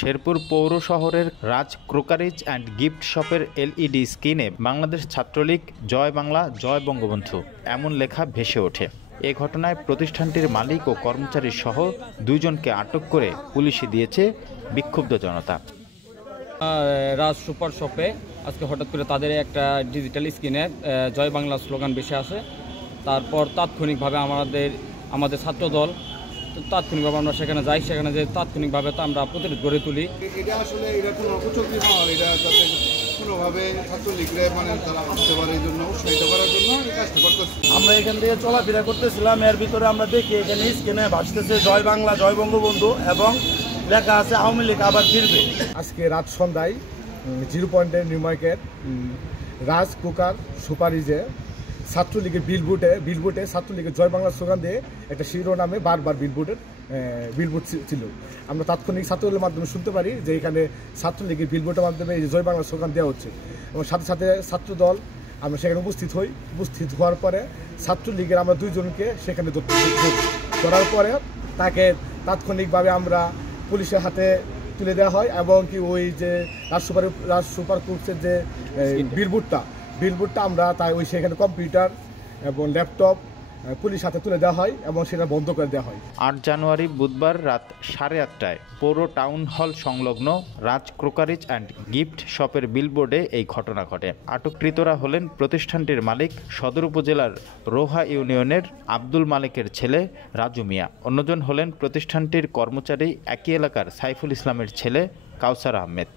শেরপুর পৌর শহরের রাজ crockeries and gift শপের এলইডি স্ক্রিনে বাংলাদেশ ছাত্রলীগ জয় বাংলা জয় বঙ্গবন্ধু এমন লেখা ভেসে ওঠে। এ ঘটনায় প্রতিষ্ঠানটির মালিক ও কর্মচারী সহ দুইজনকে আটক করে পুলিশে দিয়েছে বিক্ষুব্ধ জনতা। রাজ সুপার শপে আজকে হঠাৎ করে তাদের একটা ডিজিটাল স্ক্রিনে জয় বাংলা স্লোগান ভেসে আসে। তারপর তাৎক্ষণিকভাবে আমাদের ছাত্রদল তাৎক্ষণিকভাবে আমরা সেখানে যাই, সেখানে যে তাৎক্ষণিকভাবে তো আমরা প্রতিরোধ গড়ে তুলি। এটা আসলে এটা কোনো অপচক্রি নয়, এটা যাতে কোনোভাবে ছাত্রলীগরা তারা আসতে পারে এই জন্য উৎসাহিত করার জন্য এই কাজটা করতেছে। আমরা এখান থেকে চলাফেরা করতেছিলাম, এর ভিতরে আমরা দেখি এখানে স্ক্রিনে ভাসতেছে জয় বাংলা জয় বঙ্গবন্ধু এবং লেখা আছে আওয়ামী লীগ আবার ফিরবে। আজকে রাত সন্ধ্যায় 0 পয়েন্টের নিউ মার্কেট রাজ কুকার সুপারিজে ছাত্রলীগের বিলবোর্ডে ছাত্রলীগের জয় বাংলা স্লোগান দিয়ে একটা শিরোনামে বারবার বিলবোর্ড ছিল। আমরা তাৎক্ষণিক ছাত্রদলের মাধ্যমে শুনতে পারি যে এখানে ছাত্রলীগের বিলবোর্ডের মাধ্যমে এই জয় বাংলা স্লোগান দেওয়া হচ্ছে এবং সাথে সাথে ছাত্রদল আমরা সেখানে উপস্থিত হওয়ার পরে ছাত্রলীগের আমরা দুইজনকে সেখানে ধরার পরে তাকে তাৎক্ষণিকভাবে আমরা পুলিশের হাতে তুলে দেওয়া হয় এবং কি ওই যে রাজ সুপার কোর্সের যে বিলবোর্ডটা আমরা তাই ওই সেখানে কম্পিউটার এবং ল্যাপটপ পুলিশ হাতে তুলে দেওয়া হয় এবং সেটা বন্ধ করে দেওয়া হয়। 8 জানুয়ারি বুধবার রাত 8:30টায় পৌর টাউন হল সংলগ্ন রাজ ক্রোকারিজ অ্যান্ড গিফট শপের বিলবোর্ডে এই ঘটনা ঘটে। আটককৃতরা হলেন প্রতিষ্ঠানটির মালিক সদর উপজেলার রোহা ইউনিয়নের আব্দুল মালিকের ছেলে রাজু মিয়া, অন্যজন হলেন প্রতিষ্ঠানটির কর্মচারী একই এলাকার সাইফুল ইসলামের ছেলে কাউসার আহমেদ।